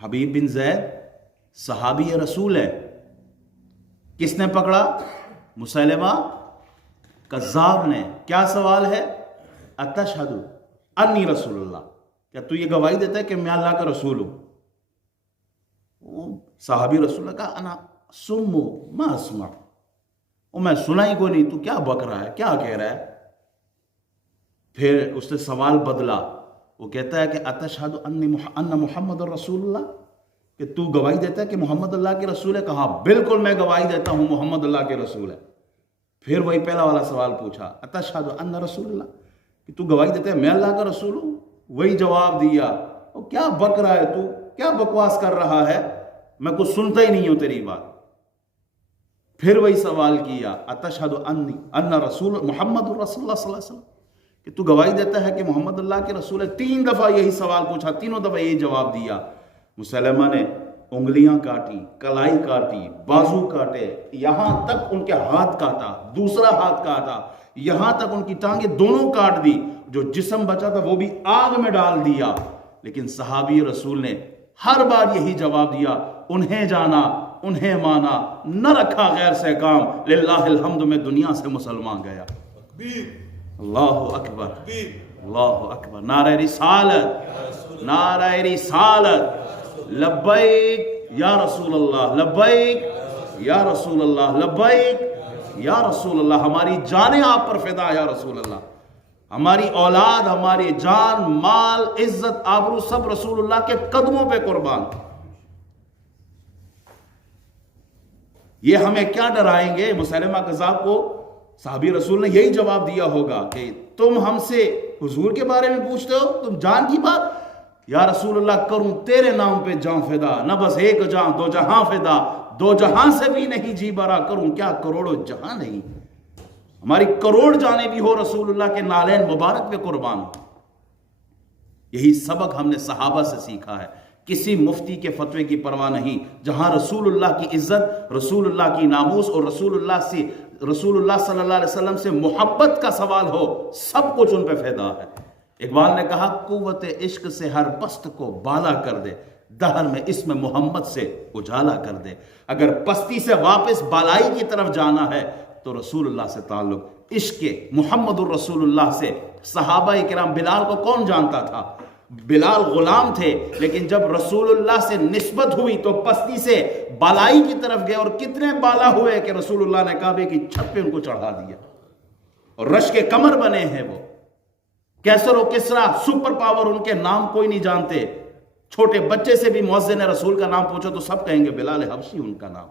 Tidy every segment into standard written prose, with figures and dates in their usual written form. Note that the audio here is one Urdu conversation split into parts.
حبیب بن زید صحابی رسول ہے. کس نے پکڑا؟ مسیلمہ کذاب نے. کیا سوال ہے؟ اتشہد انی رسول اللہ، کیا تو یہ گواہی دیتا ہے کہ میں اللہ کا رسول ہوں؟ صحابی رسول اللہ کہا انا سمو ما اسمع، میں سنا ہی کوئی نہیں، تو کیا بک رہا ہے، کیا کہہ رہا ہے؟ پھر اس نے سوال بدلا، وہ کہتا ہے کہ اتشہد ان محمد رسول اللہ، کہ تو گواہی دیتا ہے کہ محمد اللہ کے رسول ہے؟ کہا بالکل میں گواہی دیتا ہوں محمد اللہ کے رسول ہے. پھر وہی پہلا والا سوال پوچھا، اتشہد ان رسول اللہ، کہ تو گواہی دیتا ہے میں اللہ کا رسول ہوں؟ وہی جواب دیا. کیا بک رہا ہے تو، کیا بکواس کر رہا ہے، میں کچھ سنتا ہی نہیں ہوں تیری بات. پھر وہی سوال کیا، اتشہد ان رسول محمد رسول اللہ صلی اللہ علیہ وسلم، کہ تو گواہی دیتا ہے کہ محمد اللہ کے رسول ہے؟ 3 دفعہ یہی سوال پوچھا، تینوں دفعہ یہی جواب دیا. مسلمہ نے انگلیاں کاٹی، کلائی کاٹی، بازو کاٹے، یہاں تک ان کے ہاتھ کاٹا، دوسرا ہاتھ کاٹا، یہاں تک ان کی ٹانگیں دونوں کاٹ دی، جو جسم بچا تھا وہ بھی آگ میں ڈال دیا. لیکن صحابی رسول نے ہر بار یہی جواب دیا، انہیں جانا، انہیں مانا، نہ رکھا غیر سے کام، للہ الحمد میں دنیا سے مسلمان گیا. اللہ اکبر، اللہ اکبر. نعرہ رسالت، نعرہ رسالت، لبیک یا رسول اللہ، لبیک یا رسول اللہ، لبیک یا رسول اللہ. ہماری جانیں آپ پر فدا یا رسول اللہ، ہماری اولاد، ہماری جان، مال، عزت، آبرو سب رسول اللہ کے قدموں پہ قربان. یہ ہمیں کیا ڈرائیں گے؟ مسیلمہ کذاب کو صحابی رسول نے یہی جواب دیا ہوگا کہ تم ہم سے حضور کے بارے میں پوچھتے ہو، تم جان کی بات، یا رسول اللہ کروں تیرے نام پہ جان فدا، نہ بس ایک جان 2 جہاں فدا، 2 جہاں سے بھی نہیں جی برا، کروں کیا کروڑوں جہاں نہیں. ہماری کروڑ جانیں بھی ہو رسول اللہ کے نالین مبارک پہ قربان. یہی سبق ہم نے صحابہ سے سیکھا ہے. کسی مفتی کے فتوے کی پرواہ نہیں، جہاں رسول اللہ کی عزت، رسول اللہ کی ناموس اور رسول اللہ صلی اللہ علیہ وسلم سے محبت کا سوال ہو، سب کچھ ان پہ فدا ہے. اقبال نے کہا قوت عشق سے ہر پست کو بالا کر دے، دہر میں اسم محمد سے اجالا کر دے. اگر پستی سے واپس بالائی کی طرف جانا ہے تو رسول اللہ سے تعلق، عشق محمد الرسول اللہ سے. صحابہ کرام، بلال کو کون جانتا تھا؟ بلال غلام تھے، لیکن جب رسول اللہ سے نسبت ہوئی تو پستی سے بالائی کی طرف گئے، اور کتنے بالا ہوئے کہ رسول اللہ نے کعبے کی چھت پہ ان کو چڑھا دیا، اور رش کے کمر بنے ہیں وہ. کیسر و کسرا سپر پاور، ان کے نام کوئی نہیں جانتے. چھوٹے بچے سے بھی مؤذن رسول کا نام پوچھو تو سب کہیں گے بلال حبشی ان کا نام.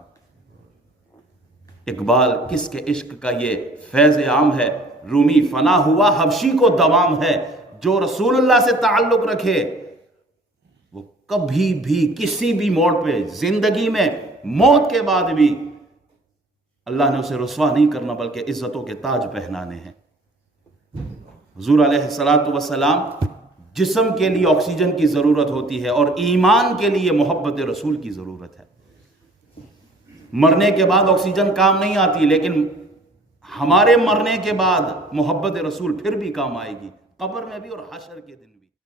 اقبال کس کے عشق کا یہ فیض عام ہے، رومی فنا ہوا حبشی کو دوام ہے. جو رسول اللہ سے تعلق رکھے وہ کبھی بھی کسی بھی موڑ پہ، زندگی میں، موت کے بعد بھی، اللہ نے اسے رسوا نہیں کرنا بلکہ عزتوں کے تاج پہنانے ہیں. حضور علیہ السلام جسم کے لیے آکسیجن کی ضرورت ہوتی ہے، اور ایمان کے لیے محبت رسول کی ضرورت ہے. مرنے کے بعد آکسیجن کام نہیں آتی، لیکن ہمارے مرنے کے بعد محبت رسول پھر بھی کام آئے گی، قبر میں بھی اور حشر کے دن میں.